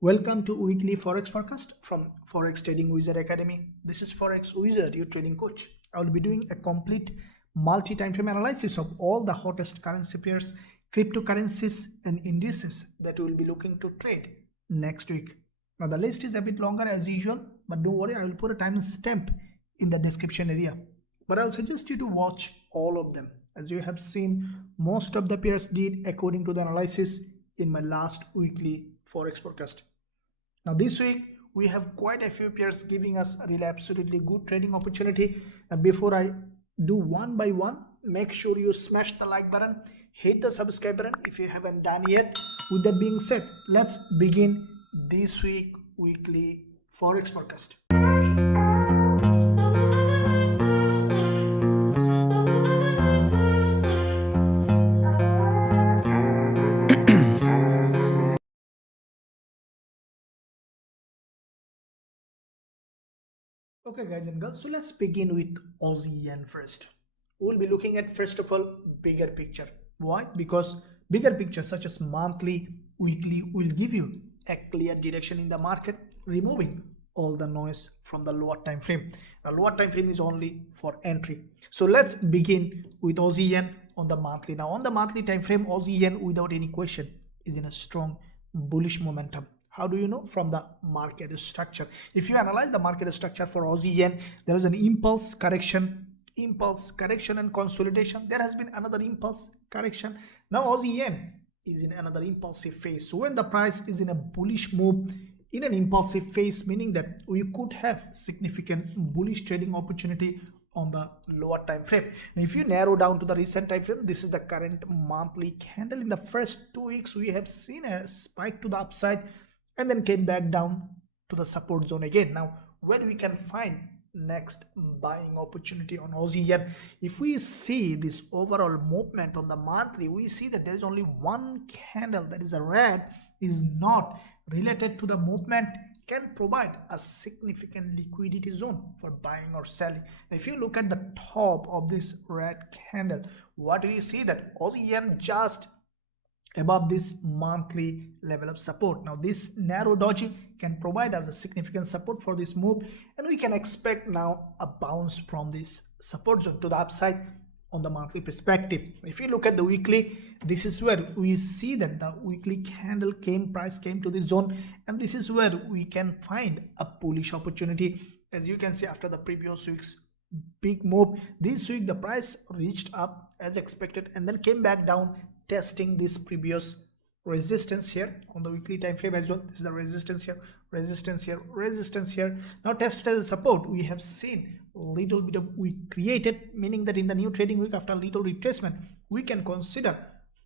Welcome to weekly Forex forecast from Forex Trading Wizard Academy. This is Forex Wizard, your trading coach. I will be doing a complete multi-time frame analysis of all the hottest currency pairs, cryptocurrencies and indices that we will be looking to trade next week. Now the list is a bit longer as usual, but don't worry, I will put a time stamp in the description area. But I'll suggest you to watch all of them. As you have seen, most of the pairs did according to the analysis in my last weekly Forex forecast. Now this week we have quite a few pairs giving us a really absolutely good trading opportunity. Now before I do one by one, make sure you smash the like button, hit the subscribe button if you haven't done yet. With that being said, let's begin this week weekly Forex forecast. Okay guys and girls, so let's begin with Aussie yen first. We'll be looking at first of all bigger picture. Why? Because bigger picture such as monthly, weekly will give you a clear direction in the market, removing all the noise from the lower time frame. The lower time frame is only for entry. So let's begin with Aussie yen on the monthly. Now on the monthly time frame, Aussie yen without any question is in a strong bullish momentum. How do you know? From the market structure. If you analyze the market structure for Aussie yen, there is an impulse correction and consolidation. There has been another impulse correction. Now Aussie yen is in another impulsive phase. So when the price is in a bullish move, in an impulsive phase, meaning that we could have significant bullish trading opportunity on the lower time frame. Now if you narrow down to the recent time frame, this is the current monthly candle. In the first 2 weeks we have seen a spike to the upside and then came back down to the support zone again. Now where we can find next buying opportunity on Aussie yen, if we see this overall movement on the monthly, we see that there is only one candle, that is a red, is not related to the movement, can provide a significant liquidity zone for buying or selling. If you look at the top of this red candle, what do we see? That Aussie yen just above this monthly level of support. Now this narrow doji can provide us a significant support for this move, and we can expect now a bounce from this support zone to the upside on the monthly perspective. If you look at the weekly, this is where we see that the weekly candle price came to this zone, and this is where we can find a bullish opportunity. As you can see, after the previous week's big move, this week the price reached up as expected and then came back down, testing this previous resistance here on the weekly time frame as well. This is the resistance here, resistance here, resistance here. Now tested as a support. We have seen a little bit of week created, meaning that in the new trading week, after a little retracement, we can consider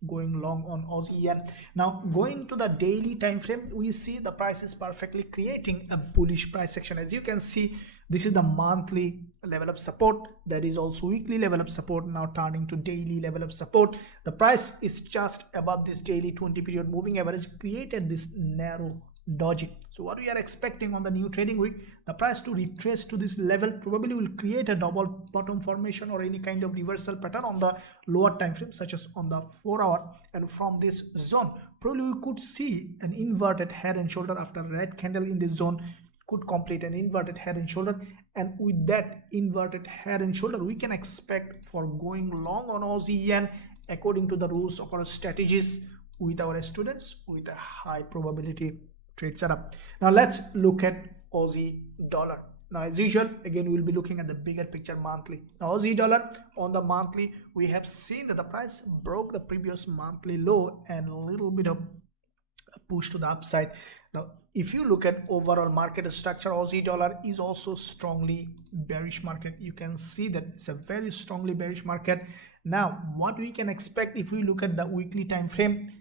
going long on Aussie yen. Now going to the daily time frame, we see the price is perfectly creating a bullish price action. As you can see, this is the monthly level of support, that is also weekly level of support, now turning to daily level of support. The price is just above this daily 20 period moving average, created this narrow doji. So what we are expecting on the new trading week, the price to retrace to this level, probably will create a double bottom formation or any kind of reversal pattern on the lower time frame, such as on the 4-hour, and from this zone probably we could see an inverted head and shoulder. After red candle in this zone could complete an inverted head and shoulder, and with that inverted head and shoulder we can expect for going long on Aussie yen according to the rules of our strategies with our students with a high probability trade setup. Now let's look at Aussie dollar. Now as usual, again we will be looking at the bigger picture monthly. Now Aussie dollar on the monthly, we have seen that the price broke the previous monthly low and a little bit of a push to the upside. Now if you look at overall market structure, Aussie dollar is also strongly bearish market. You can see that it's a very strongly bearish market. Now what we can expect if we look at the weekly time frame,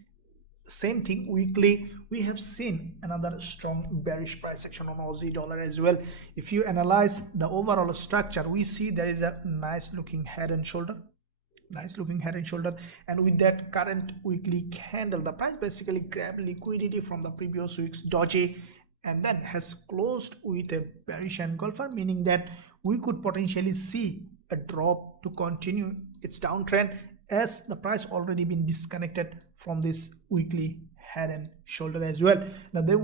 same thing, weekly we have seen another strong bearish price action on Aussie dollar as well. If you analyze the overall structure, we see there is a nice looking head and shoulder, and with that current weekly candle, the price basically grabbed liquidity from the previous week's doji and then has closed with a bearish engulfer, meaning that we could potentially see a drop to continue its downtrend, as the price already been disconnected from this weekly head and shoulder as well. Now then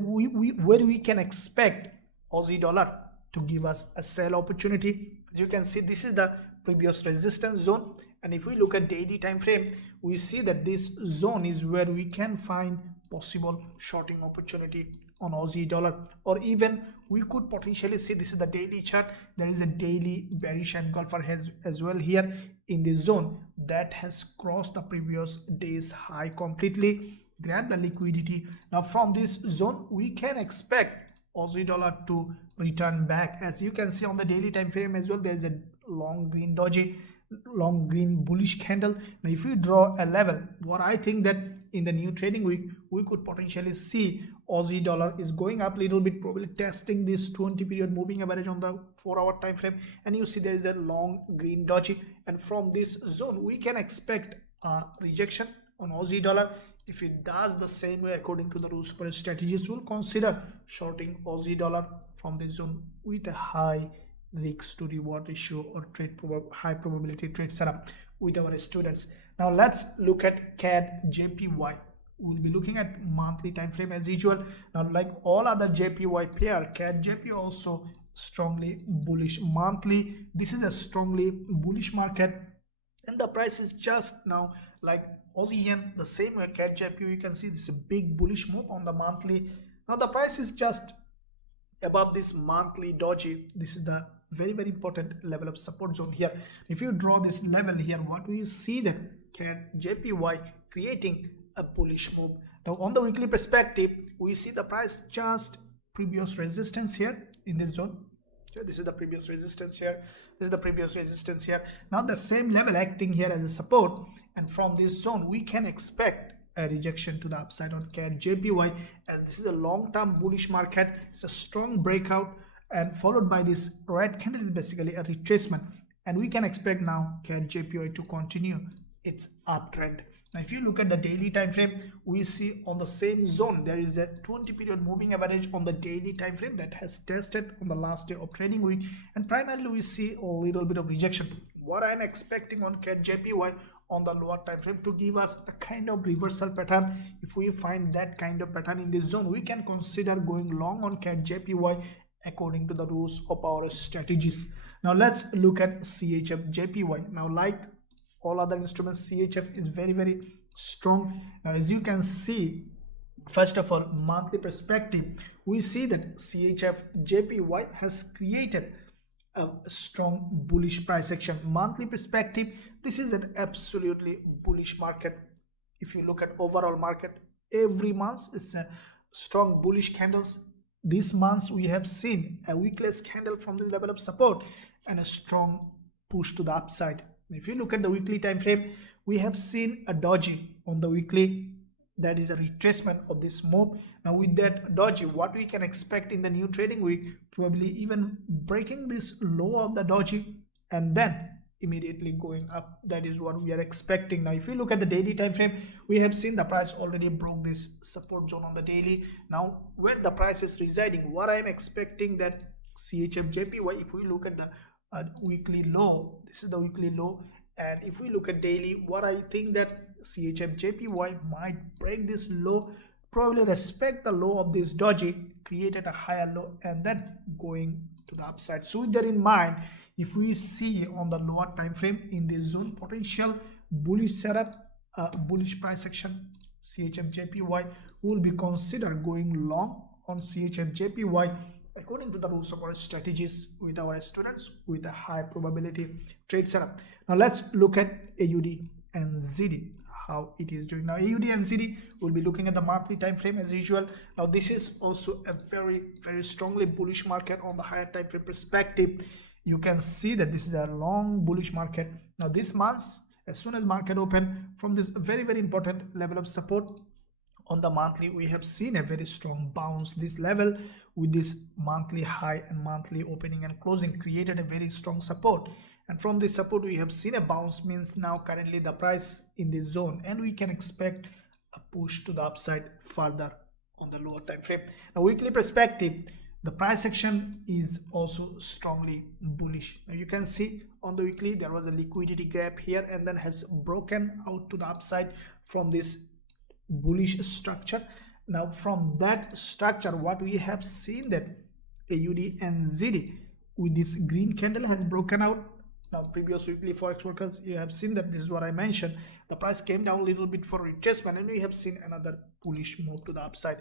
where we can expect Aussie dollar to give us a sell opportunity. As you can see, this is the previous resistance zone, and if we look at daily time frame, we see that this zone is where we can find possible shorting opportunity on Aussie dollar, or even we could potentially see, this is the daily chart, there is a daily bearish engulfer as well here in this zone that has crossed the previous day's high completely, grab the liquidity. Now from this zone we can expect Aussie dollar to return back. As you can see on the daily time frame as well, there is a long green doji, long green bullish candle. Now if we draw a level, what I think that in the new trading week we could potentially see Aussie dollar is going up a little bit, probably testing this 20 period moving average on the 4-hour time frame, and you see there is a long green doji, and from this zone we can expect a rejection on Aussie dollar. If it does the same way according to the rules for strategies, we'll consider shorting Aussie dollar from this zone with a high risk to reward ratio or high probability trade setup with our students. Now let's look at CADJPY. We'll be looking at monthly time frame as usual. Now like all other JPY pair, CADJPY also strongly bullish monthly. This is a strongly bullish market, and the price is just now like Aussie yen, the same way CADJPY. You can see this is a big bullish move on the monthly. Now the price is just above this monthly doji. This is the very important level of support zone here. If you draw this level here, what we see that CADJPY creating a bullish move. Now on the weekly perspective, we see the price just previous resistance here in this zone. So this is the previous resistance here, this is the previous resistance here. Now the same level acting here as a support, and from this zone we can expect a rejection to the upside on CADJPY, as this is a long-term bullish market. It's a strong breakout, and followed by this red candle is basically a retracement, and we can expect now CADJPY to continue its uptrend. Now if you look at the daily time frame, we see on the same zone there is a 20 period moving average on the daily time frame that has tested on the last day of trading week, and primarily we see a little bit of rejection. What I'm expecting on CADJPY on the lower time frame to give us a kind of reversal pattern. If we find that kind of pattern in this zone, we can consider going long on CADJPY according to the rules of our strategies. Now let's look at CHFJPY. Now like all other instruments, CHF is very strong. Now as you can see, first of all, monthly perspective, we see that CHFJPY has created a strong bullish price action. Monthly perspective, this is an absolutely bullish market. If you look at overall market, every month is a strong bullish candles. This month we have seen a weakless candle from this level of support and a strong push to the upside. If you look at the weekly time frame, we have seen a doji on the weekly, that is a retracement of this move. Now with that doji, what we can expect in the new trading week, probably even breaking this low of the doji and then immediately going up. That is what we are expecting. Now if you look at the daily time frame, we have seen the price already broke this support zone on the daily. Now where the price is residing, what I am expecting that CHFJPY, if we look at the weekly low, this is the weekly low, and if we look at daily, what I think that CHFJPY might break this low, probably respect the low of this doji, created a higher low, and then going to the upside. So with that in mind, if we see on the lower time frame in this zone potential bullish setup, bullish price action, CHFJPY, will be considered going long on CHFJPY according to the rules of our strategies with our students with a high probability trade setup. Now let's look at AUDNZD, how it is doing. Now AUDNZD, will be looking at the monthly time frame as usual. Now this is also a very strongly bullish market on the higher time frame perspective. You can see that this is a long bullish market. Now this month, as soon as market open from this very important level of support on the monthly, we have seen a very strong bounce. This level with this monthly high and monthly opening and closing created a very strong support, and from this support we have seen a bounce, means now currently the price in this zone, and we can expect a push to the upside further on the lower time frame. Now weekly perspective, the price action is also strongly bullish. Now you can see on the weekly there was a liquidity gap here and then has broken out to the upside from this bullish structure. Now from that structure, what we have seen that AUDNZD with this green candle has broken out. Now previous weekly forex workers, you have seen that this is what I mentioned, the price came down a little bit for retracement, and we have seen another bullish move to the upside.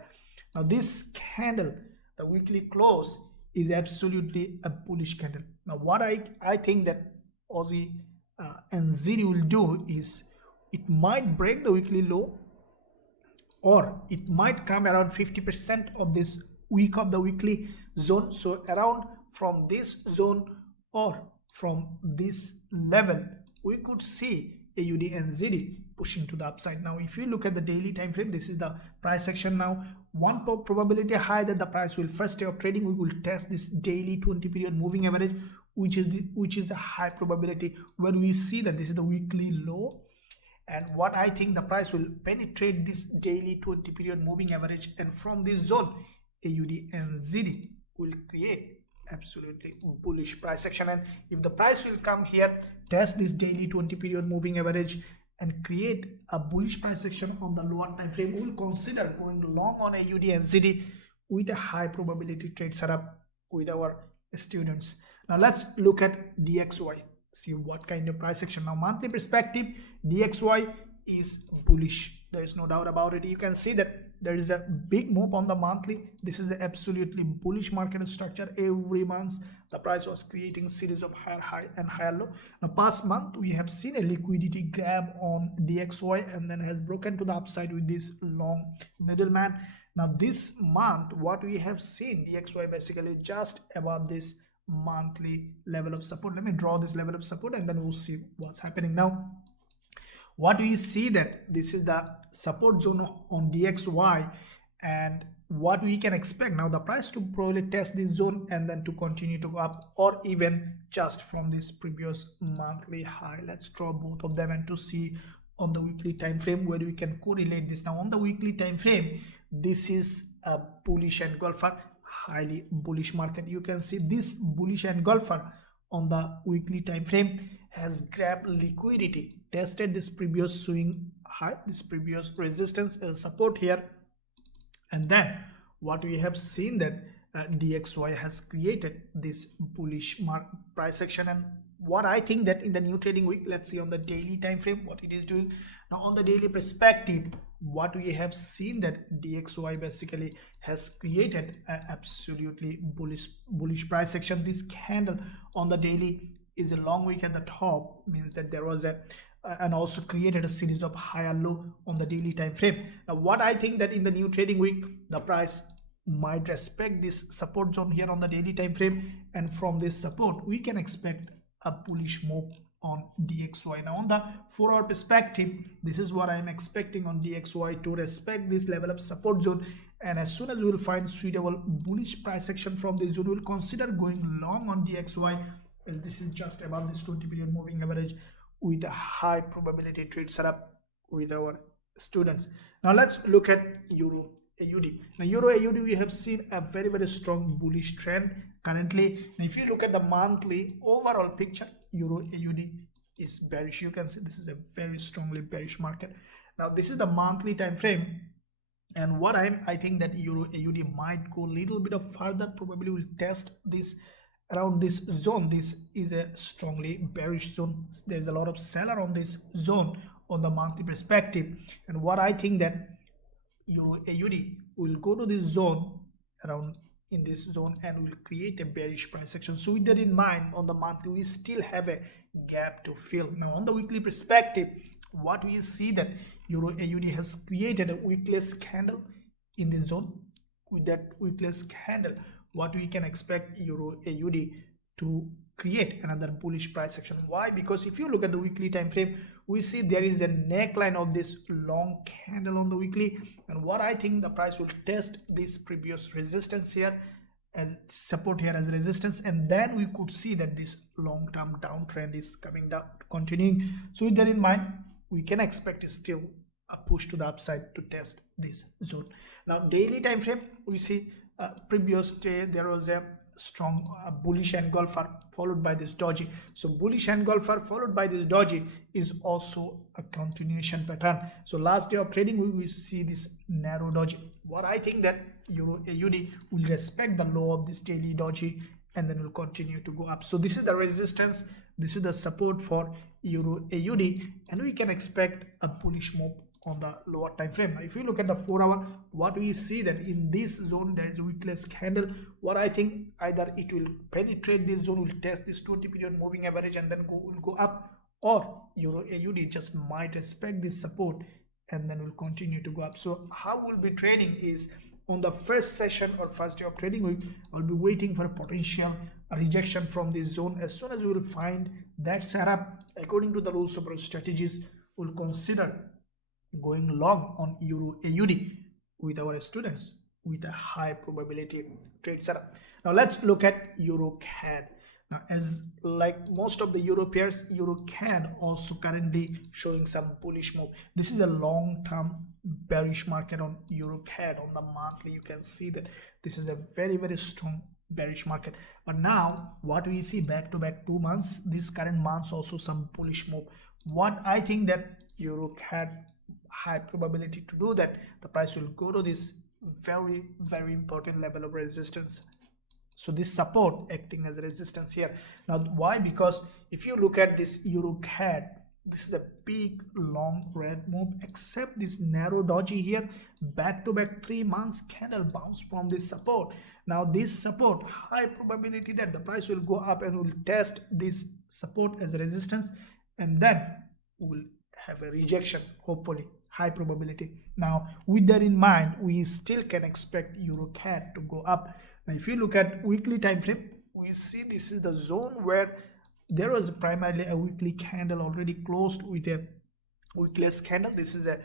Now this candle, the weekly close, is absolutely a bullish candle. Now what I think that Aussie NZD will do is it might break the weekly low, or it might come around 50% of this week of the weekly zone. So around from this zone or from this level, we could see AUDNZD pushing to the upside. Now if you look at the daily time frame, this is the price action. Now one probability high that the price will first day of trading, we will test this daily 20 period moving average, which is a high probability when we see that this is the weekly low. And what I think, the price will penetrate this daily 20 period moving average, and from this zone AUDNZD will create absolutely bullish price action. And if the price will come here, test this daily 20 period moving average and create a bullish price action on the lower time frame, we will consider going long on AUDNZD with a high probability trade setup with our students. Now let's look at DXY, see what kind of price action. Now monthly perspective, DXY is bullish, there is no doubt about it. You can see that there is a big move on the monthly. This is an absolutely bullish market structure. Every month the price was creating series of higher high and higher low. Now past month we have seen a liquidity grab on DXY and then has broken to the upside with this long middleman. Now this month what we have seen, DXY basically just above this monthly level of support. Let me draw this level of support and then we'll see what's happening. Now what we see that this is the support zone on DXY, and what we can expect now, the price to probably test this zone and then to continue to go up, or even just from this previous monthly high. Let's draw both of them and to see on the weekly time frame where we can correlate this. Now on the weekly time frame, this is a bullish engulfer, highly bullish market. You can see this bullish engulfer on the weekly time frame has grabbed liquidity, tested this previous swing high, this previous resistance support here, and then what we have seen that DXY has created this bullish price action. And what I think that in the new trading week, let's see on the daily time frame what it is doing. Now on the daily perspective, what we have seen that DXY basically has created an absolutely bullish price action. This candle on the daily is a long wick at the top, means that there was a and also created a series of higher low on the daily time frame. Now what I think that in the new trading week, the price might respect this support zone here on the daily time frame, and from this support we can expect a bullish move on DXY. Now on the 4-hour perspective, this is what I am expecting on DXY to respect this level of support zone, and as soon as we will find suitable bullish price action from this zone, we will consider going long on DXY, as this is just above this 20 period moving average with a high probability trade setup with our students. Now let's look at Euro AUD. Now Euro AUD, we have seen a very strong bullish trend currently. Now if you look at the monthly overall picture, Euro AUD is bearish. You can see this is a very strongly bearish market. Now this is the monthly time frame, and what I think that Euro AUD might go a little bit of further, probably will test this around this zone. This is a strongly bearish zone. There's a lot of seller on this zone on the monthly perspective, and what I think that Euro AUD will go to this zone, around in this zone, and will create a bearish price action. So with that in mind, on the monthly we still have a gap to fill. Now on the weekly perspective, what we see that Euro AUD has created a weakless candle in this zone. With that weakless candle, what we can expect Euro AUD to create another bullish price action. Why? Because if you look at the weekly time frame, we see there is a neckline of this long candle on the weekly, and what I think the price will test this previous resistance here as support, here as resistance, and then we could see that this long-term downtrend is coming down, continuing. So with that in mind, we can expect still a push to the upside to test this zone. Now daily time frame, we see previous day there was a strong bullish engulfer followed by this doji. So bullish engulfer followed by this doji is also a continuation pattern. So last day of trading we will see this narrow doji. What I think that Euro AUD will respect the low of this daily doji and then will continue to go up. So this is the resistance, this is the support for Euro AUD, and we can expect a bullish move on the lower time frame. Now if you look at the 4 hour, what we see that in this zone there is a wickless candle. What I think, either it will penetrate this zone, will test this 20 period moving average and then will go up, or Euro AUD just might respect this support and then will continue to go up. So how we'll be trading is, on the first session or first day of trading week, I'll be waiting for a potential rejection from this zone. As soon as we will find that setup, according to the rules of our strategies, we'll consider going long on Euro AUD with our students with a high probability trade setup. Now let's look at EURCAD. Now, as like most of the Euro pairs, EURCAD also currently showing some bullish move. This is a long-term bearish market on EURCAD. On the monthly, you can see that this is a very strong bearish market. But now, what we see back-to-back 2 months, this current month's also some bullish move. What I think that EURCAD high probability to do that, the price will go to this very important level of resistance. So this support acting as a resistance here. Now why? Because if you look at this EURCAD, this is a big long red move, except this narrow doji here, back-to-back 3 months candle bounce from this support. Now this support, high probability that the price will go up and will test this support as a resistance, and then will have a rejection, hopefully high probability. Now with that in mind, we still can expect EURCAD to go up. Now if you look at weekly time frame, we see this is the zone where there was primarily a weekly candle already closed with a wickless candle. This is a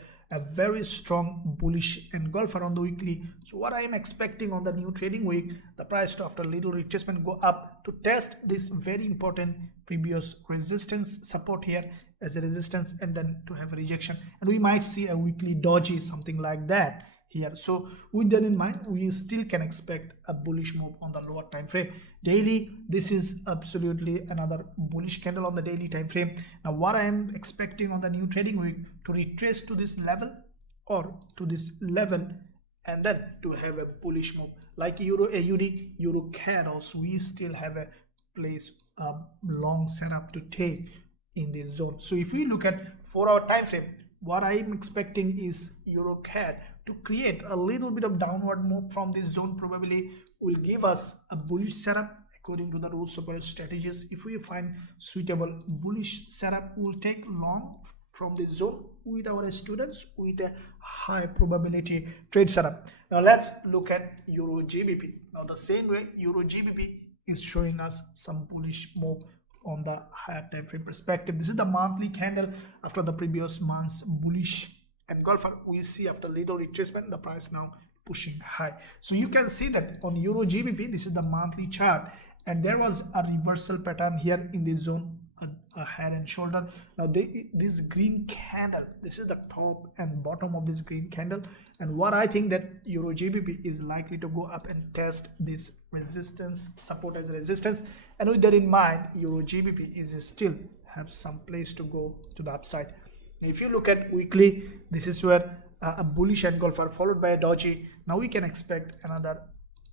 very strong bullish engulfer on the weekly. So what I am expecting on the new trading week, the price to, after little retracement, go up to test this very important previous resistance support here as a resistance, and then to have a rejection, and we might see a weekly doji, something like that here. So with that in mind, we still can expect a bullish move on the lower time frame. Daily, this is absolutely another bullish candle on the daily time frame. Now what I am expecting on the new trading week, to retrace to this level or to this level and then to have a bullish move like Euro AUD, EURCAD also, we still have a place, a long setup to take in this zone. So if we look at 4 hour time frame, what I am expecting is EURCAD to create a little bit of downward move from this zone, probably will give us a bullish setup according to the rules of our strategies. If we find suitable bullish setup, we will take long from this zone with our students with a high probability trade setup. Now let's look at EURGBP. Now the same way, EURGBP is showing us some bullish move on the higher time frame perspective. This is the monthly candle after the previous month's bullish engulfer. We see after little retracement, the price now pushing high. So you can see that on EURGBP, this is the monthly chart, and there was a reversal pattern here in this zone, a head and shoulder. Now this green candle, this is the top and bottom of this green candle, and what I think that EURGBP is likely to go up and test this resistance support as a resistance, and with that in mind, EURGBP is still have some place to go to the upside. If you look at weekly, this is where a bullish engulfer followed by a doji. Now we can expect another,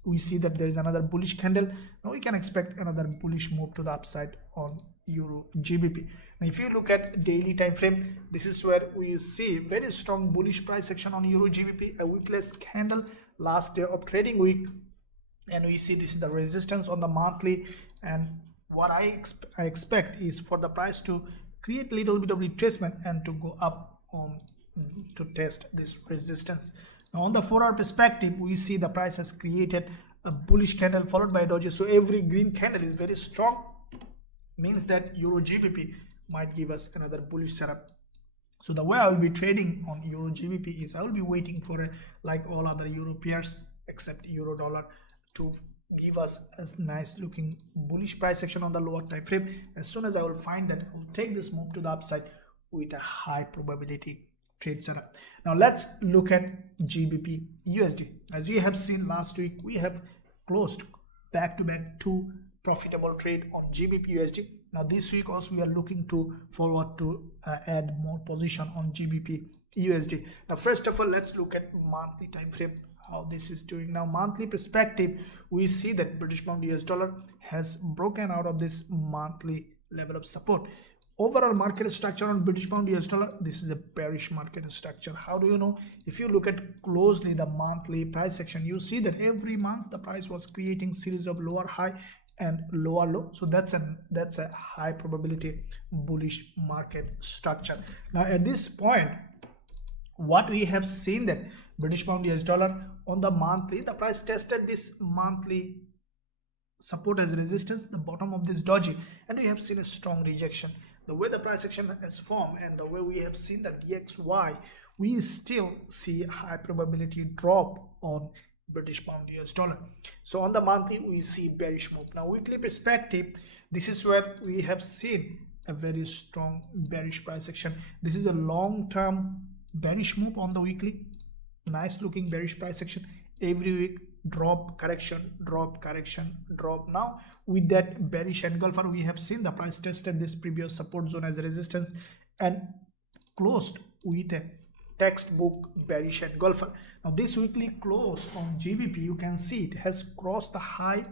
we see that there is another bullish candle. Now we can expect another bullish move to the upside on EURGBP. Now if you look at daily time frame, this is where we see very strong bullish price action on EURGBP, a wickless candle last day of trading week, and we see this is the resistance on the monthly, and what I expect is for the price to create a little bit of retracement and to go up on to test this resistance. Now on the 4 hour perspective, we see the price has created a bullish candle followed by a doji. So every green candle is very strong, means that EURGBP might give us another bullish setup. So the way I will be trading on EURGBP is I will be waiting for like all other Euro pairs except Euro dollar to give us a nice looking bullish price action on the lower time frame. As soon as I will find that, I will take this move to the upside with a high probability trade setup. Now let's look at GBPUSD. As we have seen last week, we have closed back-to-back 2 profitable trade on GBPUSD. Now this week also we are looking to forward to add more position on GBPUSD. Now first of all, let's look at monthly time frame, how this is doing. Now monthly perspective, we see that British pound US dollar has broken out of this monthly level of support. Overall market structure on British pound US dollar, this is a bearish market structure. How do you know? If you look at closely the monthly price action, you see that every month the price was creating series of lower high and lower low. So that's a high probability bullish market structure. Now at this point, what we have seen that British pound US dollar on the monthly, the price tested this monthly support as resistance, the bottom of this doji, and we have seen a strong rejection. The way the price action has formed and the way we have seen the DXY, we still see high probability drop on British pound US dollar. So on the monthly we see bearish move. Now weekly perspective, this is where we have seen a very strong bearish price action. This is a long-term bearish move on the weekly, nice looking bearish price action. Every week drop, correction, drop, correction, drop. Now with that bearish engulfer, we have seen the price tested this previous support zone as a resistance and closed with a textbook bearish engulfer. Now this weekly close on GBP, you can see it has crossed the high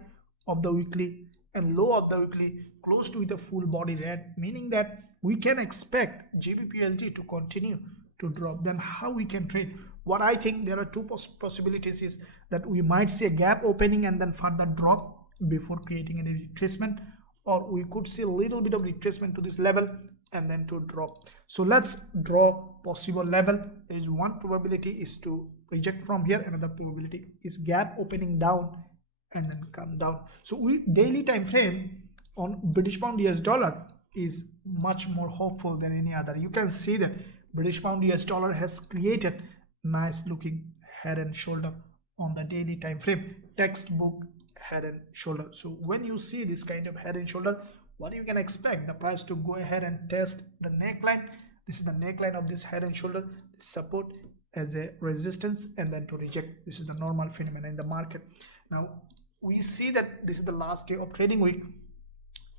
of the weekly and low of the weekly, closed with a full body red, meaning that we can expect GBPUSD to continue to drop. Then how we can trade? What I think there are two possibilities is that we might see a gap opening and then further drop before creating any retracement, or we could see a little bit of retracement to this level and then to drop. So let's draw possible level. There is one probability is to reject from here, another probability is gap opening down and then come down. So we daily time frame on British pound US dollar is much more hopeful than any other. You can see that British pound US dollar has created nice looking head and shoulder on the daily time frame, textbook head and shoulder. So when you see this kind of head and shoulder, what you can expect? The price to go ahead and test the neckline. This is the neckline of this head and shoulder, this support as a resistance, and then to reject. This is the normal phenomenon in the market. Now we see that this is the last day of trading week,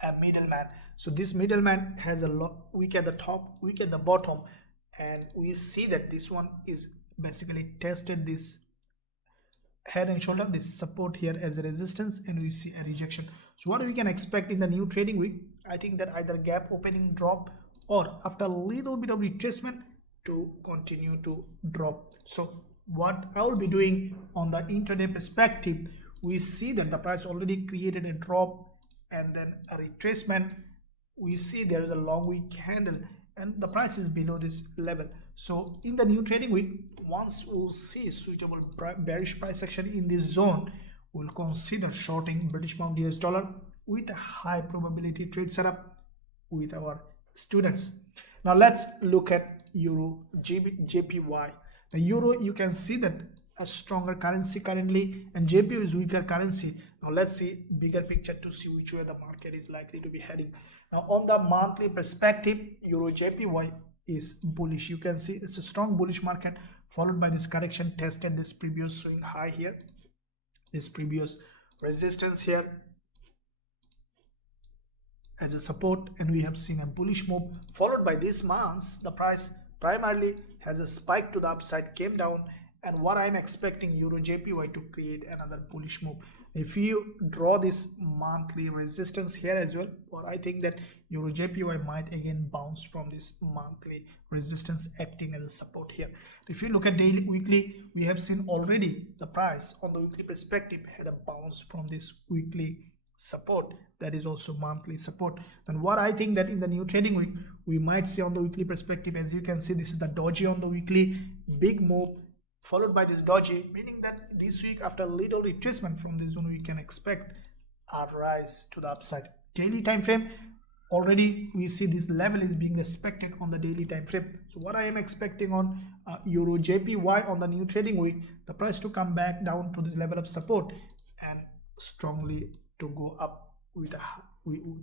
a middleman. So this middleman has a wick at the top, wick at the bottom, and we see that this one is basically tested this head and shoulder, this support here as a resistance, and we see a rejection. So what we can expect in the new trading week? I think that either gap opening drop or after a little bit of retracement to continue to drop. So what I will be doing on the intraday perspective, we see that the price already created a drop and then a retracement. We see there is a long wick candle and the price is below this level. So in the new trading week, once we'll see suitable bearish price action in this zone, we'll consider shorting British pound US dollar with a high probability trade setup with our students. Now let's look at EURJPY. The euro, you can see that a stronger currency currently and JPY is weaker currency. Now let's see bigger picture to see which way the market is likely to be heading. Now on the monthly perspective, EURJPY is bullish. You can see it's a strong bullish market followed by this correction, tested this previous swing high here, this previous resistance here as a support, and we have seen a bullish move followed by this month. The price primarily has a spike to the upside, came down, and what I'm expecting EURJPY to create another bullish move. If you draw this monthly resistance here as well, or I think that EURJPY might again bounce from this monthly resistance acting as a support here. If you look at daily, weekly, we have seen already the price on the weekly perspective had a bounce from this weekly support, that is also monthly support. And what I think that in the new trading week we might see on the weekly perspective, as you can see, this is the doji on the weekly, big move followed by this doji, meaning that this week after a little retracement from this zone we can expect a rise to the upside. Daily time frame, already we see this level is being respected on the daily time frame. So what I am expecting on EURJPY on the new trading week, the price to come back down to this level of support and strongly to go up with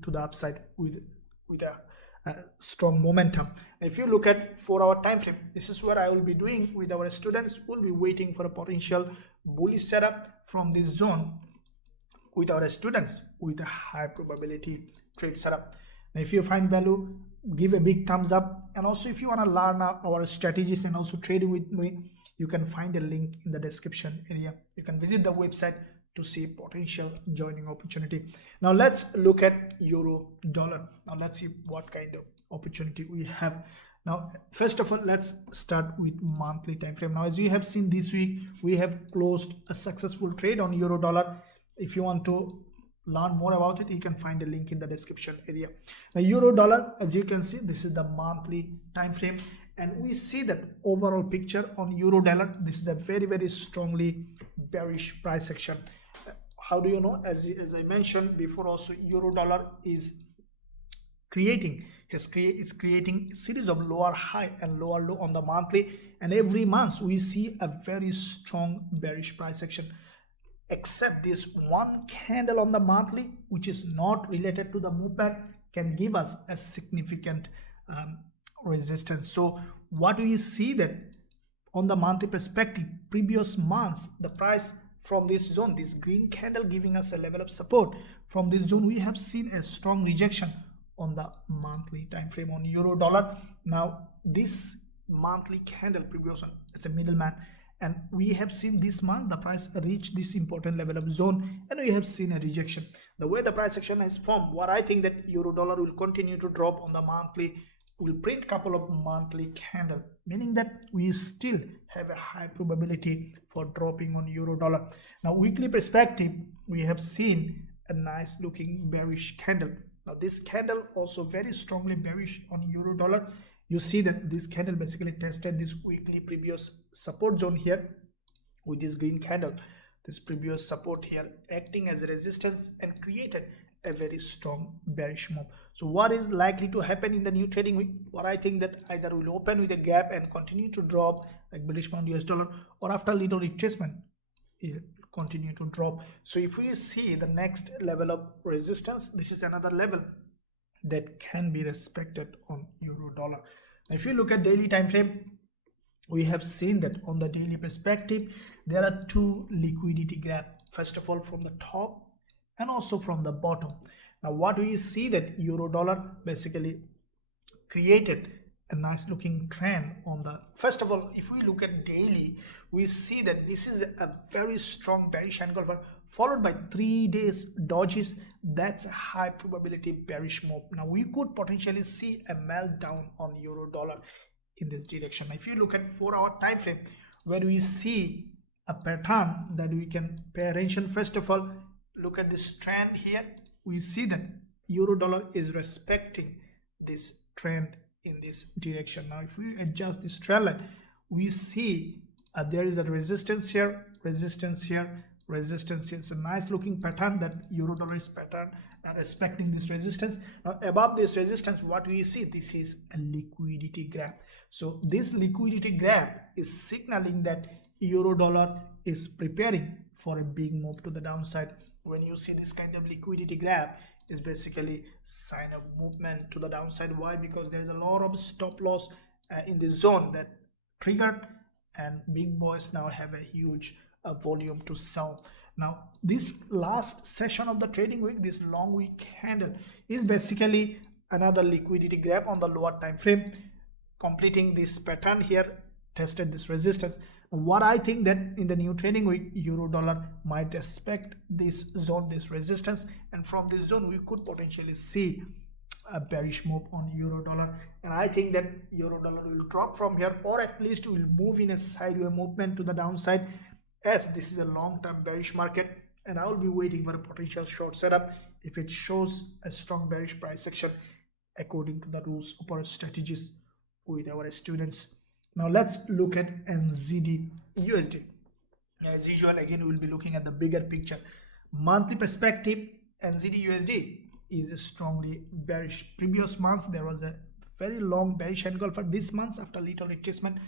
to the upside with a strong momentum. If you look at 4-hour time frame, this is what I will be doing with our students. We'll be waiting for a potential bullish setup from this zone with our students with a high probability trade setup. Now, if you find value, give a big thumbs up, and also if you want to learn our strategies and also trading with me, you can find a link in the description area. You can visit the website to see potential joining opportunity. Now let's look at euro dollar. Now let's see what kind of opportunity we have. Now first of all, let's start with monthly time frame. Now as you have seen, this week we have closed a successful trade on euro dollar. If you want to learn more about it, you can find a link in the description area. Now euro dollar, as you can see, this is the monthly time frame, and we see that overall picture on euro dollar, this is a very strongly bearish price action. How do you know? As I mentioned before also, euro dollar is creating a series of lower high and lower low on the monthly, and every month we see a very strong bearish price action, except this one candle on the monthly, which is not related to the movement, can give us a significant resistance. So what do we see that on the monthly perspective, previous months, the price from this zone, this green candle giving us a level of support, from this zone we have seen a strong rejection on the monthly time frame on euro dollar. Now this monthly candle, previous one, it's a middleman, and we have seen this month the price reach this important level of zone, and we have seen a rejection. The way the price action is formed, what I think that euro dollar will continue to drop on the monthly, will print couple of monthly candle, meaning that we still have a high probability for dropping on euro dollar. Now weekly perspective, we have seen a nice looking bearish candle. Now this candle also very strongly bearish on euro dollar. You see that this candle basically tested this weekly previous support zone here with this green candle, this previous support here acting as a resistance, and created a very strong bearish move. So what is likely to happen in the new trading week? What I think that either will open with a gap and continue to drop like bullish pound US dollar, or after little retracement it continue to drop. So if we see the next level of resistance, this is another level that can be respected on euro dollar. If you look at daily time frame, we have seen that on the daily perspective there are two liquidity gap, first of all from the top and also from the bottom. Now what do you see that euro dollar basically created a nice looking trend on the, first of all, if we look at daily, we see that this is a very strong bearish engulfer followed by 3 days dodges. That's a high probability bearish move. Now we could potentially see a meltdown on euro dollar in this direction. If you look at 4-hour time frame, where we see a pattern that we can pay attention, first of all, look at this trend here. We see that euro dollar is respecting this trend in this direction. Now if we adjust this trend line, we see there is a resistance here, resistance here, resistance here. It's a nice looking pattern that euro dollar is pattern respecting this resistance. Now above this resistance, what we see, this is a liquidity gap. So this liquidity gap is signaling that euro dollar is preparing for a big move to the downside. When you see this kind of liquidity gap, is basically sign of movement to the downside. Why? Because there is a lot of stop loss in the zone that triggered, and big boys now have a huge volume to sell. Now this last session of the trading week, this long week candle is basically another liquidity gap on the lower time frame, completing this pattern here, tested this resistance. What I think that in the new trading week, euro dollar might respect this zone, this resistance, and from this zone we could potentially see a bearish move on euro dollar. And I think that euro dollar will drop from here, or at least will move in a sideways movement to the downside, as this is a long-term bearish market, and I will be waiting for a potential short setup if it shows a strong bearish price action according to the rules of our strategies with our students. Now let's look at NZDUSD. As usual, again we will be looking at the bigger picture. Monthly perspective, NZDUSD is strongly bearish. Previous months there was a very long bearish engulfer. This month, after little retracement,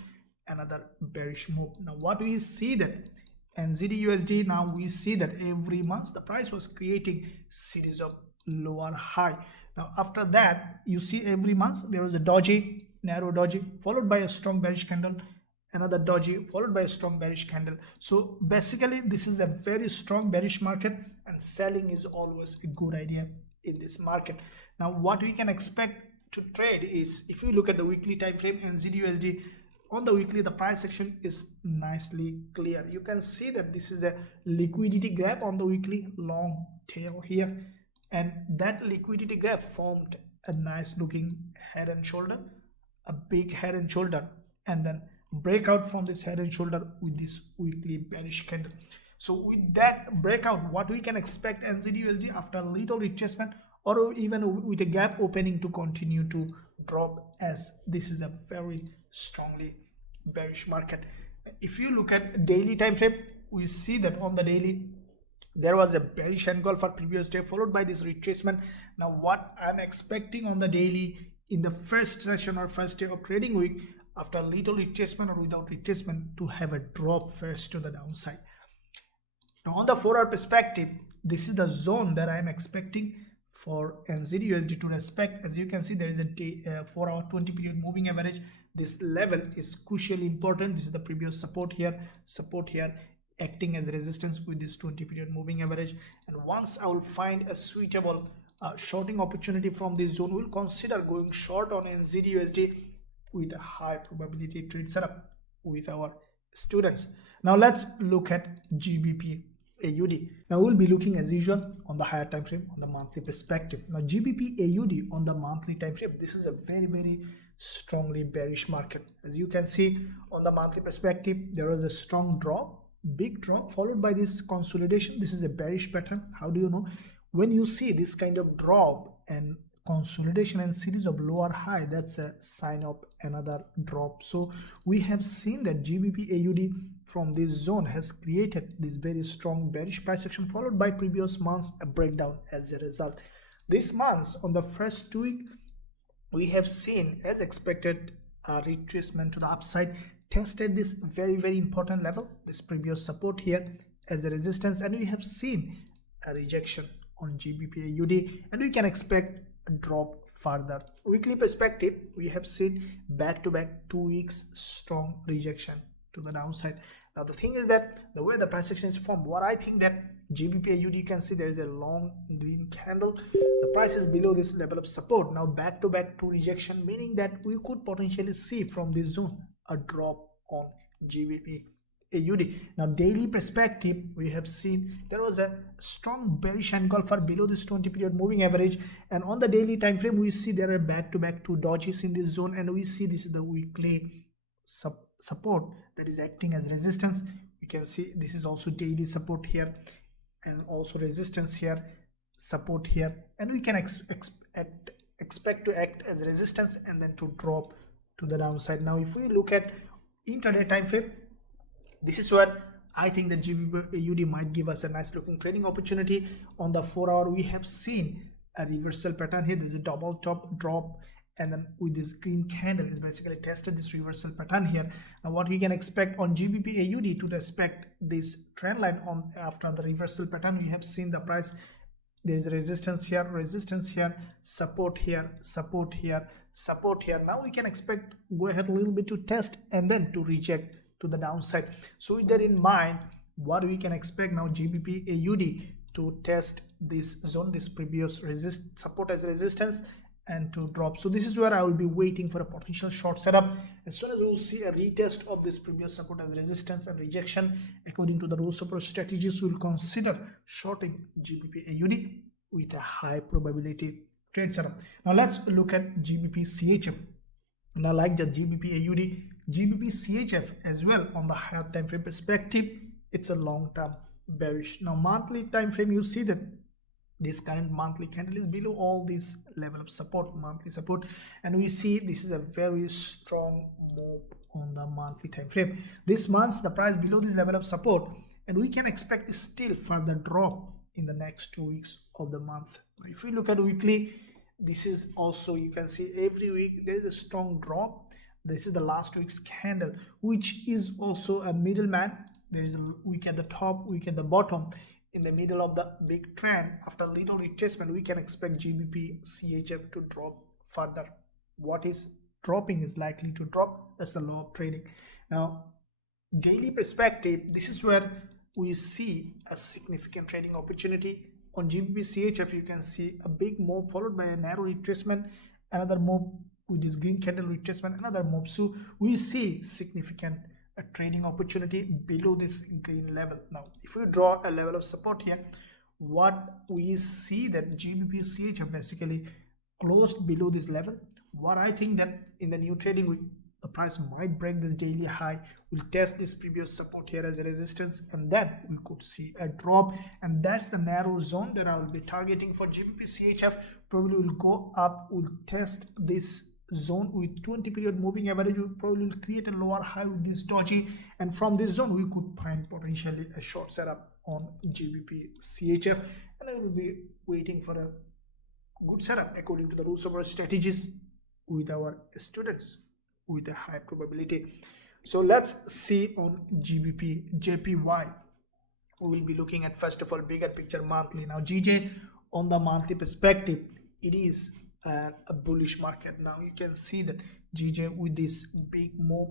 another bearish move. Now what do we see that NZDUSD, now we see that every month the price was creating series of lower high. Now after that, you see every month there was a doji, narrow doji, followed by a strong bearish candle, another doji, followed by a strong bearish candle. So basically this is a very strong bearish market, and and selling is always a good idea in this market. Now what we can expect to trade is, if we look at the weekly time frame, NZDUSD on the weekly, the price action is nicely clear. You can see that this is a liquidity grab on the weekly, long tail here, and that liquidity grab formed a nice looking head and shoulder, a big head and shoulder, and then breakout from this head and shoulder with this weekly bearish candle. So with that breakout, what we can expect NZDUSD after a little retracement or even with a gap opening to continue to drop, as this is a very strongly bearish market. If you look at daily time frame, we see that on the daily there was a bearish engulfer previous day followed by this retracement. Now what I'm expecting on the daily in the first session or first day of trading week, after a little retracement or without retracement, to have a drop first to the downside. Now on the 4-hour perspective, this is the zone that I'm expecting for NZDUSD to respect. As you can see, there is a 4-hour 20 period moving average. This level is crucially important. This is the previous support here, acting as resistance with this 20 period moving average. And once I will find a suitable shorting opportunity from this zone, we'll consider going short on NZDUSD with a high probability trade setup with our students. Now let's look at GBPAUD. Now we'll be looking as usual on the higher time frame on the monthly perspective. Now GBPAUD on the monthly time frame, this is a very strongly bearish market. As you can see on the monthly perspective, there was a strong drop, big drop, followed by this consolidation. This is a bearish pattern. How do you know? When you see this kind of drop and consolidation and series of lower high, that's a sign of another drop. So we have seen that GBPAUD from this zone has created this very strong bearish price action, followed by previous months a breakdown. As a result, this month on the first week, we have seen, as expected, a retracement to the upside, tested this very important level, this previous support here as a resistance, and we have seen a rejection on GBPAUD, and we can expect a drop further. Weekly perspective, we have seen back-to-back 2 weeks strong rejection to the downside. Now the thing is that the way the price action is formed, what I think that GBPAUD, you can see there is a long green candle. The price is below this level of support. Now back-to-back 2 rejection, meaning that we could potentially see from this zone a drop on GBPAUD. Now daily perspective, we have seen there was a strong bearish engulfer below this 20 period moving average, and on the daily time frame we see there are back-to-back 2 dodges in this zone, and we see this is the weekly support that is acting as resistance. You can see this is also daily support here and also resistance here, support here, and we can expect to act as resistance and then to drop to the downside. Now if we look at intraday time frame, this is where I think the GBPAUD might give us a nice looking trading opportunity. On the 4-hour, we have seen a reversal pattern here. There's a double top drop, and then with this green candle is basically tested this reversal pattern here. Now what we can expect on GBPAUD to respect this trend line on after the reversal pattern, we have seen the price, there's a resistance here, support here, support here, support here. Now we can expect go ahead a little bit to test and then to reject to the downside. So with that in mind, what we can expect now, GBPAUD to test this zone, this previous support as resistance, and to drop. So this is where I will be waiting for a potential short setup. As soon as we will see a retest of this previous support as resistance and rejection, according to the rules of our strategies, we will consider shorting GBPAUD with a high probability trade setup. Now let's look at GBPCHF. Now like the GBPAUD, GBPCHF as well on the higher time frame perspective, it's a long-term bearish. Now monthly time frame, you see that this current monthly candle is below all this level of support, monthly support, and we see this is a very strong move on the monthly time frame. This month the price below this level of support, and we can expect still further drop in the next 2 weeks of the month. If we look at weekly, this is also, you can see every week there is a strong drop. This is the last week's candle, which is also a middleman. There is a week at the top, week at the bottom. In the middle of the big trend, after a little retracement, we can expect GBPCHF to drop further. What is dropping is likely to drop. That's the law of trading. Now daily perspective, this is where we see a significant trading opportunity. On GBPCHF, you can see a big move followed by a narrow retracement, another move with this green candle retracement, another move. So we see significant trading opportunity below this green level. Now, if we draw a level of support here, what we see that GBPCHF basically closed below this level. What I think that in the new trading week, the price might break this daily high, will test this previous support here as a resistance, and then we could see a drop, and that's the narrow zone that I will be targeting for GBPCHF. Probably will go up, will test this zone with 20 period moving average, will probably create a lower high with this doji, and from this zone we could find potentially a short setup on GBPCHF, and I will be waiting for a good setup according to the rules of our strategies with our students with a high probability. So let's see on GBPJPY. We will be looking at first of all bigger picture monthly. Now GJ, on the monthly perspective, it is a bullish market. Now you can see that GJ with this big move,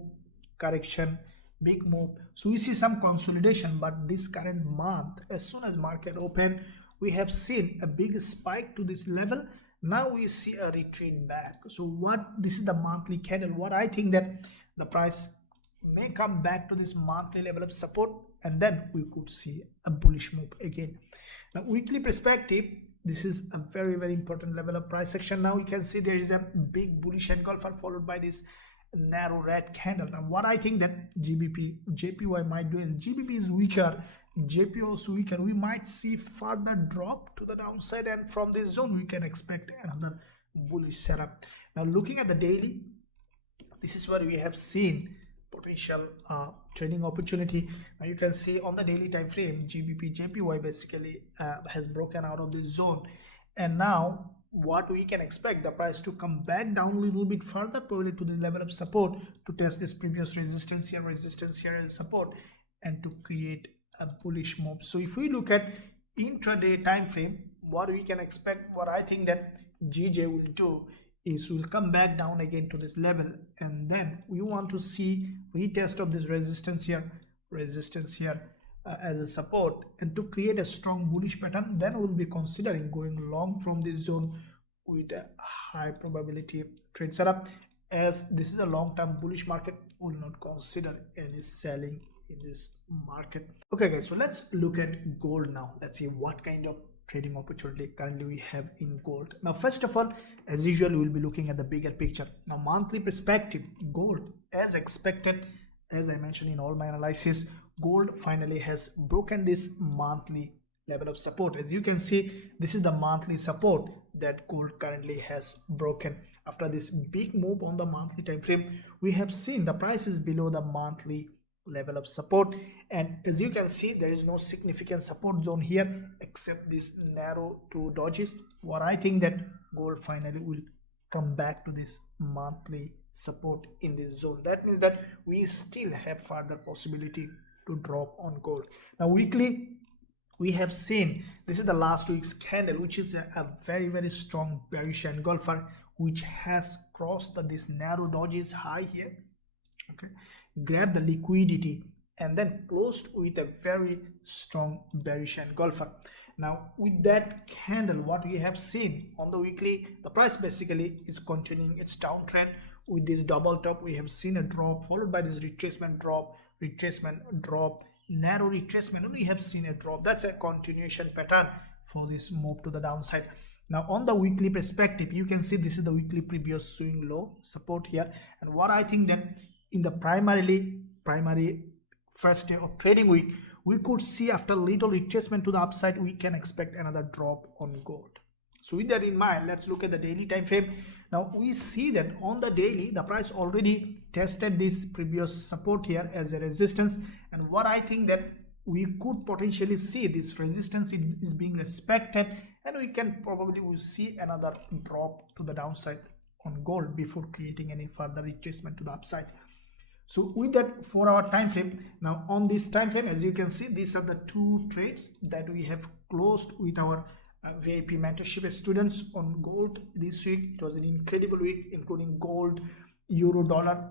correction, big move. So we see some consolidation, but this current month, as soon as market open, we have seen a big spike to this level. Now we see a retreat back. So this is the monthly candle. What I think that the price may come back to this monthly level of support, and then we could see a bullish move again. Now weekly perspective, this is a very important level of price action. Now you can see there is a big bullish engulfer followed by this narrow red candle. Now what I think that JPY might do is GBP is weaker, JP also weaker, we might see further drop to the downside, and from this zone we can expect another bullish setup. Now looking at the daily, this is where we have seen potential trading opportunity. Now you can see on the daily time frame, GBPJPY basically has broken out of this zone, and now what we can expect, the price to come back down a little bit further, probably to the level of support, to test this previous resistance here as support, and to create a bullish move. So if we look at intraday time frame, what we can expect, what I think that GJ will do is will come back down again to this level, and then we want to see retest of this resistance here as a support, and to create a strong bullish pattern, then we'll be considering going long from this zone with a high probability trade setup. As this is a long-term bullish market, we will not consider any selling in this market. Okay guys, so let's look at gold now. Let's see what kind of trading opportunity currently we have in gold. Now first of all, as usual, we will be looking at the bigger picture. Now monthly perspective, gold as expected, as I mentioned in all my analysis, gold finally has broken this monthly level of support. As you can see, this is the monthly support that gold currently has broken. After this big move on the monthly time frame, we have seen the price is below the monthly level of support, and as you can see, there is no significant support zone here except this narrow two dodges. What I think that gold finally will come back to this monthly support in this zone. That means that we still have further possibility to drop on gold. Now weekly, we have seen this is the last week's candle, which is a very strong bearish engulfer, which has crossed this narrow dodges high here. Okay, grab the liquidity and then closed with a very strong bearish engulfer. Now with that candle, what we have seen on the weekly, the price basically is continuing its downtrend. With this double top, we have seen a drop followed by this retracement, drop, narrow retracement, and we have seen a drop. That's a continuation pattern for this move to the downside. Now on the weekly perspective, you can see this is the weekly previous swing low support here, and what I think that in the primary first day of trading week, we could see after little retracement to the upside, we can expect another drop on gold. So with that in mind, let's look at the daily time frame. Now we see that on the daily, the price already tested this previous support here as a resistance, and what I think that we could potentially see this resistance is being respected, and we can probably will see another drop to the downside on gold before creating any further retracement to the upside. So with that 4-hour time frame, now on this time frame, as you can see, these are the two trades that we have closed with our VIP mentorship students on gold this week. It was an incredible week, including gold, euro, dollar,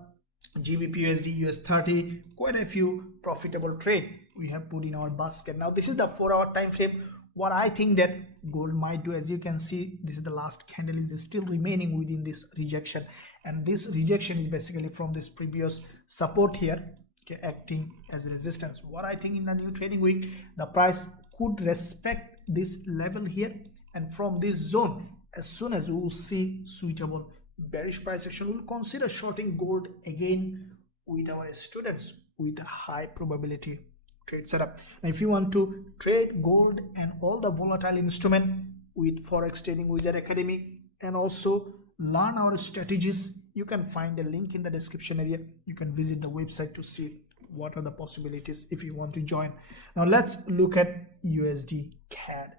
GBPUSD, US30, quite a few profitable trade we have put in our basket. Now this is the 4-hour time frame. What I think that gold might do, as you can see, this is the last candle, is still remaining within this rejection, and this rejection is basically from this previous support here, okay, acting as resistance. What I think in the new trading week, the price could respect this level here, and from this zone, as soon as we will see suitable bearish price action, we'll consider shorting gold again with our students with a high probability trade setup. Now if you want to trade gold and all the volatile instrument with Forex Trading Wizard Academy and also learn our strategies, you can find a link in the description area. You can visit the website to see what are the possibilities if you want to join. Now let's look at USDCAD,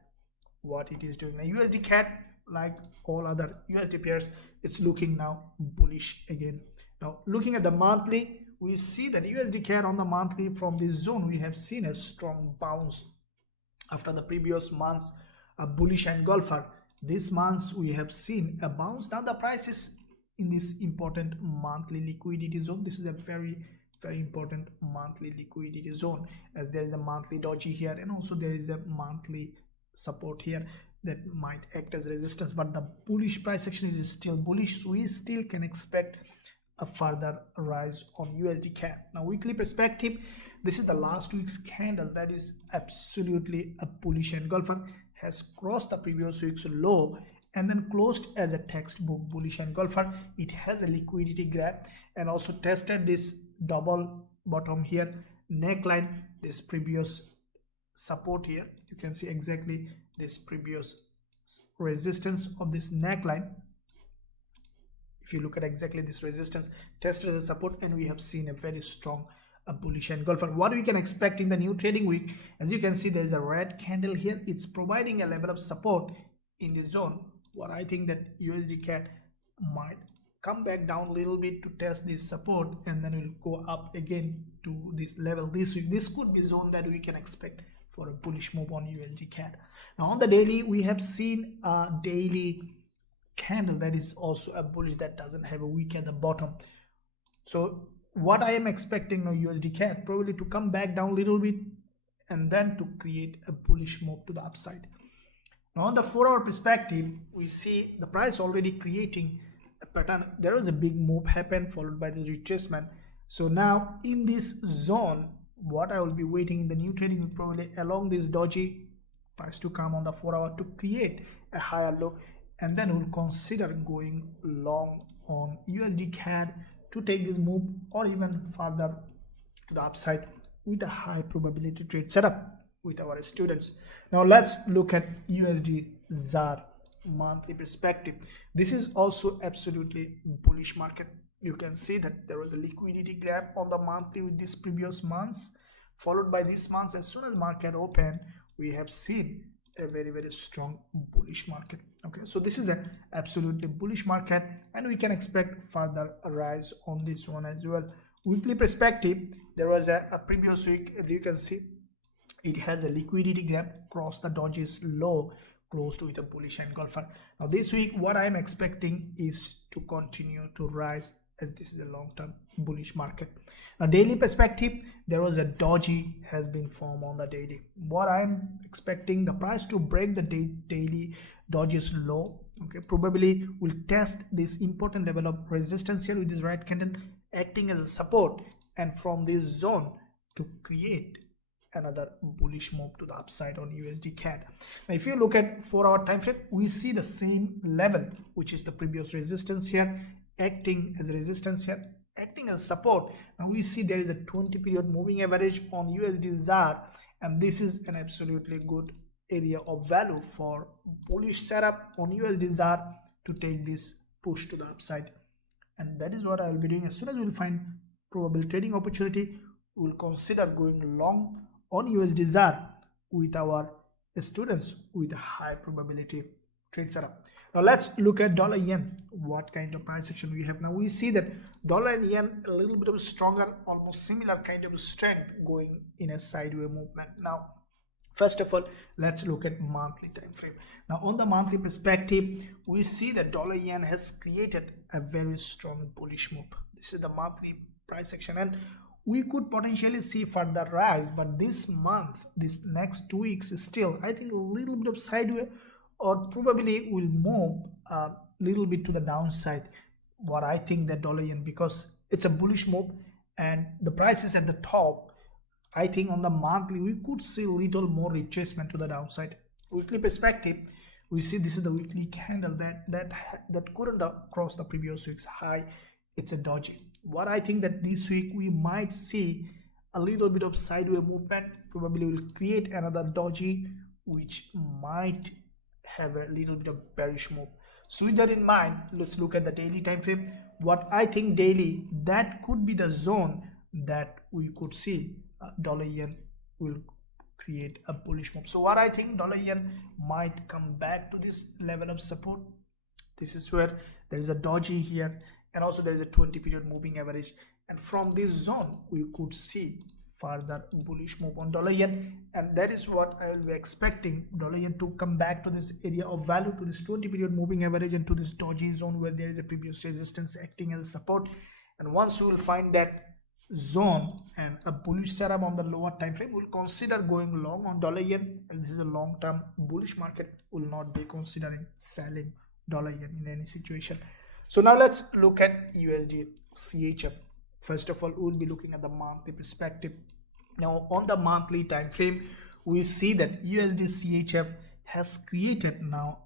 what it is doing. Now USDCAD, like all other USD pairs, it's looking now bullish again. Now looking at the monthly, we see that USDCAD on the monthly from this zone, we have seen a strong bounce after the previous months, a bullish engulfer. This month we have seen a bounce. Now the price is in this important monthly liquidity zone. This is a very important monthly liquidity zone, as there is a monthly doji here, and also there is a monthly support here that might act as resistance, but the bullish price action is still bullish, so we still can expect a further rise on USDCAD. Now weekly perspective, this is the last week's candle that is absolutely a bullish engulfer, has crossed the previous week's low and then closed as a textbook bullish engulfer. It has a liquidity grab and also tested this double bottom here, neckline, this previous support here. You can see exactly this previous resistance of this neckline. If you look at exactly this resistance, tested as a support, and we have seen a very strong bullish engulfer. What we can expect in the new trading week, as you can see, there is a red candle here. It's providing a level of support in the zone. What I think that USDCAD might come back down a little bit to test this support, and then will go up again to this level this week. This could be zone that we can expect for a bullish move on USDCAD. Now on the daily, we have seen a daily candle that is also a bullish, that doesn't have a wick at the bottom. So what I am expecting now, USDCAD probably to come back down a little bit and then to create a bullish move to the upside. Now on the 4-hour perspective, we see the price already creating a pattern. There was a big move happen followed by the retracement. So now in this zone, what I will be waiting in the new trading week, probably along this doji price to come on the 4-hour to create a higher low, and then we'll consider going long on USDCAD to take this move or even further to the upside with a high probability trade setup with our students. Now let's look at USDZAR monthly perspective. This is also absolutely bullish market. You can see that there was a liquidity grab on the monthly with this previous months, followed by this month. As soon as market open, we have seen a very strong bullish market. Okay, so this is an absolutely bullish market, and we can expect further a rise on this one as well. Weekly perspective, there was a previous week, as you can see, it has a liquidity grab, cross the doji's low, close to it a bullish engulfer. Now this week, what I am expecting is to continue to rise, as this is a long-term bullish market. Now daily perspective, there was a doji has been formed on the daily. What I'm expecting, the price to break the daily doji's low. Okay, probably will test this important level of resistance here with this red candle acting as a support, and from this zone to create another bullish move to the upside on USDCAD. Now if you look at 4-hour time frame, we see the same level, which is the previous resistance here, acting as a resistance here, acting as support. Now we see there is a 20-period moving average on USDZAR, and this is an absolutely good area of value for bullish setup on USDZAR to take this push to the upside. And that is what I will be doing. As soon as we will find probable trading opportunity, we will consider going long on USDZAR with our students with a high probability trade setup. Now let's look at dollar yen. What kind of price action we have now? We see that dollar and yen a little bit of a stronger, almost similar kind of strength going in a sideways movement. Now first of all, let's look at monthly time frame. Now on the monthly perspective, we see that dollar yen has created a very strong bullish move. This is the monthly price action, and we could potentially see further rise, but this month, this next 2 weeks is still, I think, a little bit of sideways, or probably will move a little bit to the downside. What I think that dollar yen, because it's a bullish move and the price is at the top, I think on the monthly we could see a little more retracement to the downside. Weekly perspective, we see this is the weekly candle that couldn't cross the previous week's high. It's a doji. What I think that this week we might see a little bit of sideways movement, probably will create another doji which might have a little bit of bearish move. So with that in mind, let's look at the daily time frame. What I think daily, that could be the zone that we could see dollar yen will create a bullish move. So what I think, dollar yen might come back to this level of support. This is where there is a doji here, and also there is a 20 period moving average, and from this zone we could see further bullish move on dollar yen, and that is what I will be expecting, dollar yen to come back to this area of value, to this 20 period moving average, and to this doji zone where there is a previous resistance acting as support. And once we will find that zone and a bullish setup on the lower time frame, we'll consider going long on dollar yen, and this is a long-term bullish market. Will not be considering selling dollar yen in any situation. So now let's look at USDCHF. First of all, we'll be looking at the monthly perspective. Now on the monthly time frame, we see that USDCHF has created now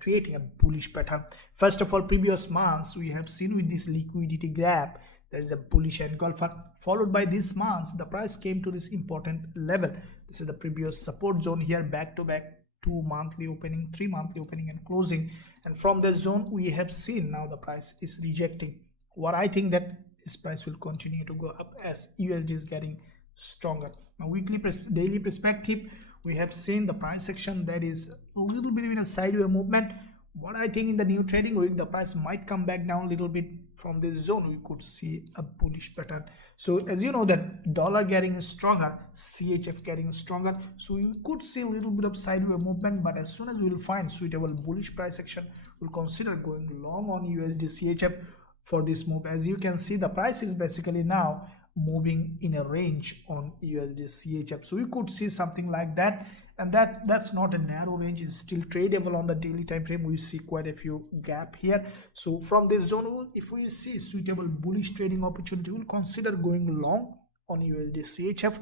creating a bullish pattern. First of all, previous months we have seen with this liquidity gap, there is a bullish engulfer, followed by this month the price came to this important level. This is the previous support zone here, back to back 2 monthly opening, 3 monthly opening and closing, and from the zone we have seen now the price is rejecting. What I think that this price will continue to go up as USD is getting stronger. Now weekly daily perspective, we have seen the price action that is a little bit in a sideways movement. What I think in the new trading week, the price might come back down a little bit from this zone. We could see a bullish pattern. So as you know that dollar getting stronger, CHF getting stronger, so you could see a little bit of sideways movement, but as soon as we will find suitable bullish price action, we'll consider going long on USDCHF for this move. As you can see, the price is basically now moving in a range on USDCHF, so we could see something like that, and that's not a narrow range, is still tradable on the daily time frame. We see quite a few gap here. So from this zone, if we see suitable bullish trading opportunity, we'll consider going long on USDCHF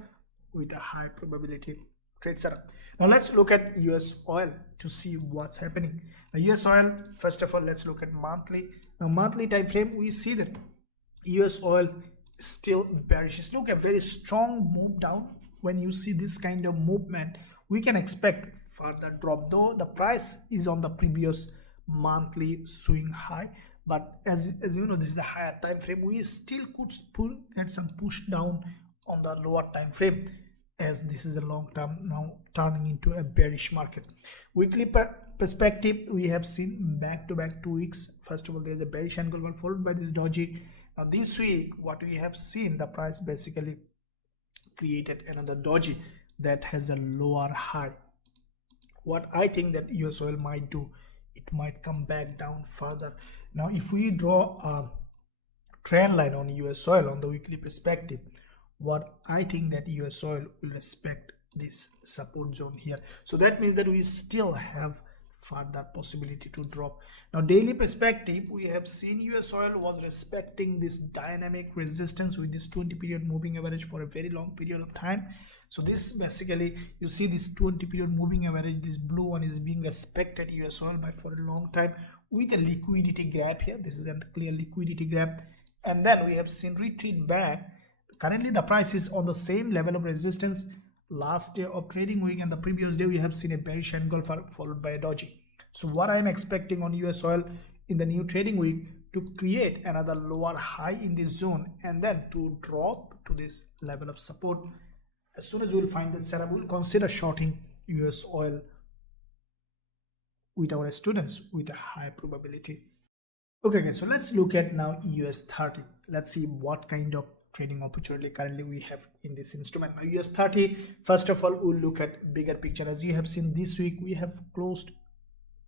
with a high probability trade setup. Now let's look at US oil to see what's happening. Now US oil, first of all, let's look at monthly. Now monthly time frame, we see that US oil is still bearish. It's look a very strong move down. When you see this kind of movement, we can expect further drop, though the price is on the previous monthly swing high. But as you know, this is a higher time frame, we still could get some push down on the lower time frame, as this is a long term now turning into a bearish market. Weekly perspective, we have seen back to back 2 weeks. First of all, there is a bearish angle followed by this doji. Now this week, what we have seen, the price basically created another doji that has a lower high. What I think that US oil might do, it might come back down further. Now if we draw a trend line on US oil on the weekly perspective, what I think that US oil will respect this support zone here. So that means that we still have further possibility to drop. Now daily perspective, we have seen US oil was respecting this dynamic resistance with this 20 period moving average for a very long period of time. So this basically, you see this 20 period moving average, this blue one is being respected US oil by for a long time with a liquidity gap here. This is a clear liquidity gap, and then we have seen retreat back. Currently the price is on the same level of resistance. Last day of trading week and the previous day, we have seen a bearish engulfer followed by a doji. So what I am expecting on US oil in the new trading week, to create another lower high in this zone and then to drop to this level of support. As soon as we will find the setup, we will consider shorting US oil with our students with a high probability. Okay guys, so let's look at now US30. Let's see what kind of trading opportunity currently we have in this instrument. Now US30, first of all, we'll look at bigger picture. As you have seen this week, we have closed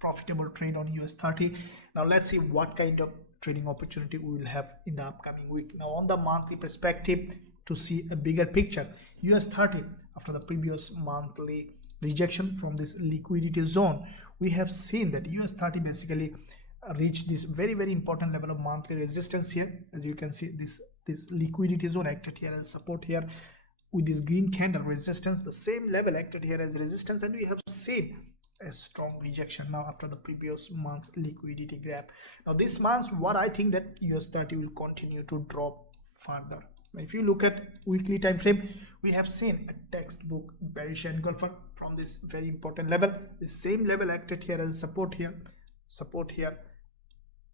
profitable trade on US30. Now let's see what kind of trading opportunity we will have in the upcoming week. Now on the monthly perspective, to see a bigger picture, US30, after the previous monthly rejection from this liquidity zone, we have seen that US30 basically reached this very important level of monthly resistance here. As you can see, this liquidity zone acted here as support here with this green candle resistance. The same level acted here as resistance, and we have seen a strong rejection now after the previous month's liquidity grab. Now this month, what I think that US30 will continue to drop further. If you look at weekly time frame, we have seen a textbook bearish engulfer from this very important level. The same level acted here as support here,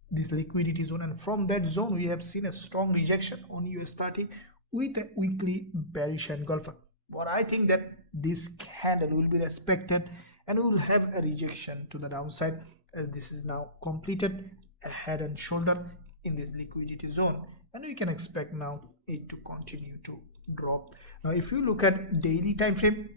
this liquidity zone, and from that zone we have seen a strong rejection on US30 with a weekly bearish engulfer. What I think that this candle will be respected and we will have a rejection to the downside, as this is now completed a head and shoulder in this liquidity zone, and we can expect now it to continue to drop. Now if you look at daily time frame,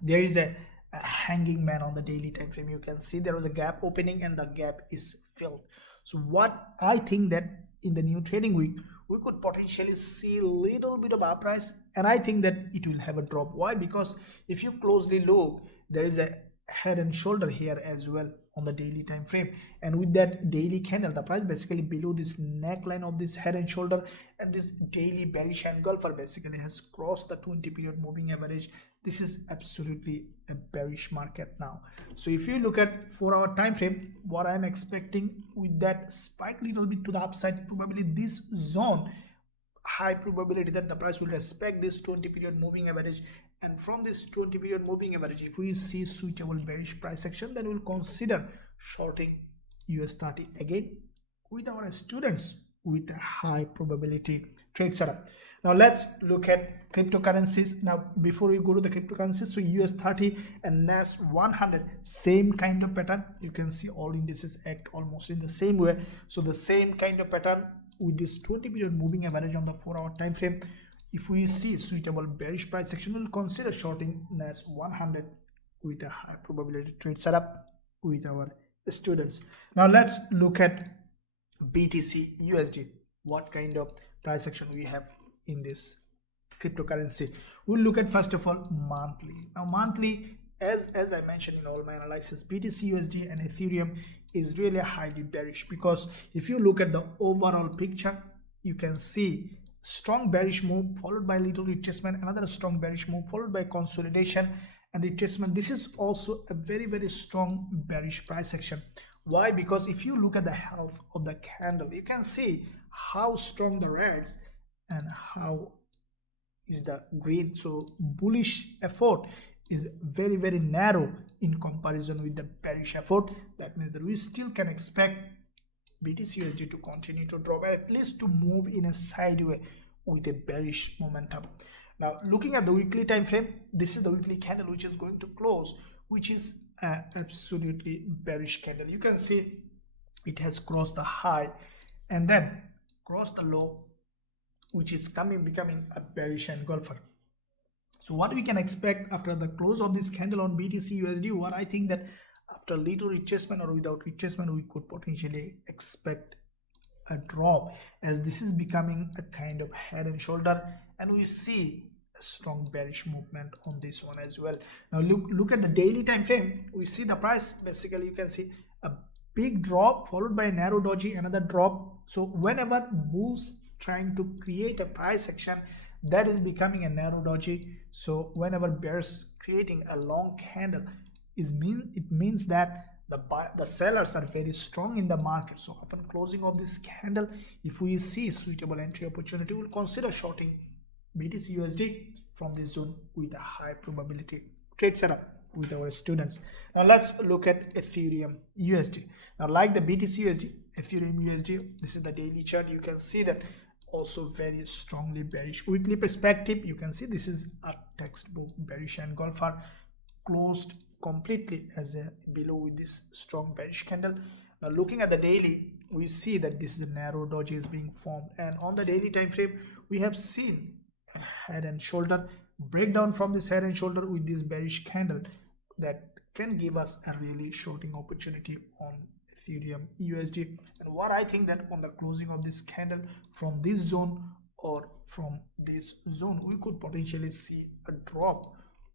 there is a hanging man on the daily time frame. You can see there was a gap opening and the gap is filled. So what I think that in the new trading week, we could potentially see a little bit of uprise, and I think that it will have a drop. Why? Because if you closely look, there is a head and shoulder here as well on the daily time frame, and with that daily candle, the price basically below this neckline of this head and shoulder, and this daily bearish engulfer basically has crossed the 20 period moving average. This is absolutely a bearish market now. So if you look at 4-hour time frame, what I'm expecting with that spike little bit to the upside, probably this zone, high probability that the price will respect this 20 period moving average, and from this 20 period moving average, if we see suitable bearish price action, then we'll consider shorting US30 again with our students with a high probability trade setup. Now let's look at cryptocurrencies. Now before we go to the cryptocurrencies, so US30 and NAS 100, same kind of pattern. You can see all indices act almost in the same way. So the same kind of pattern with this 20 period moving average on the 4-hour time frame. If we see suitable bearish price action, we'll consider shorting NAS 100 with a high probability trade setup with our students. Now let's look at BTCUSD. What kind of price action we have in this cryptocurrency? We'll look at first of all monthly. Now monthly, as I mentioned in all my analysis, BTCUSD and Ethereum is really highly bearish, because if you look at the overall picture, you can see strong bearish move followed by little retracement, another strong bearish move followed by consolidation and retracement. This is also a very strong bearish price action. Why? Because if you look at the health of the candle, you can see how strong the reds and how is the green. So bullish effort is very narrow in comparison with the bearish effort. That means that we still can expect BTCUSD to continue to drop, at least to move in a sideways with a bearish momentum. Now looking at the weekly time frame, this is the weekly candle which is going to close, which is an absolutely bearish candle. You can see it has crossed the high and then crossed the low, which is becoming a bearish engulfer. So what we can expect after the close of this candle on BTCUSD, what I think that after little retracement or without retracement, we could potentially expect a drop, as this is becoming a kind of head and shoulder, and we see a strong bearish movement on this one as well. Now look at the daily time frame. We see the price basically, you can see a big drop followed by a narrow doji, another drop. So whenever bulls trying to create a price action, that is becoming a narrow doji. So whenever bears creating a long candle, it means that the sellers are very strong in the market. So upon closing of this candle, if we see suitable entry opportunity, we'll consider shorting BTCUSD from this zone with a high probability trade setup with our students. Now let's look at Ethereum USD. Now like the BTCUSD, Ethereum USD, this is the daily chart. You can see that also very strongly bearish. Weekly perspective, you can see this is a textbook bearish engulfer, closed completely as a below with this strong bearish candle. Now looking at the daily, we see that this is a narrow doji is being formed, and on the daily time frame we have seen a head and shoulder breakdown from this head and shoulder with this bearish candle that can give us a really shorting opportunity on Ethereum USD. And what I think that on the closing of this candle from this zone or from this zone, we could potentially see a drop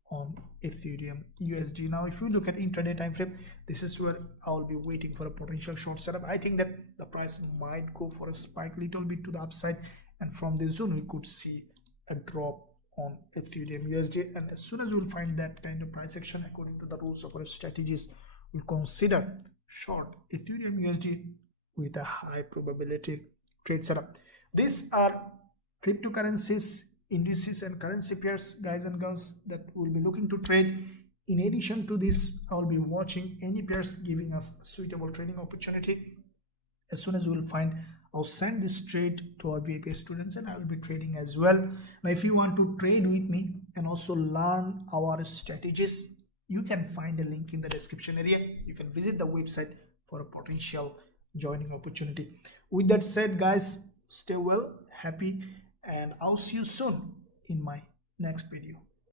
on Ethereum USD. Now if we look at intraday time frame, this is where I'll be waiting for a potential short setup. I think that the price might go for a spike little bit to the upside, and from this zone we could see a drop on Ethereum USD. And as soon as we'll find that kind of price action, according to the rules of our strategies, we'll consider short Ethereum USD with a high probability trade setup. These are cryptocurrencies, indices and currency pairs, guys and girls, that we'll be looking to trade. In addition to this, I'll be watching any pairs giving us a suitable trading opportunity. As soon as we'll find, I'll send this trade to our VIP students and I will be trading as well. Now if you want to trade with me and also learn our strategies, you can find a link in the description area. You can visit the website for a potential joining opportunity. With that said, guys, stay well, happy, and I'll see you soon in my next video.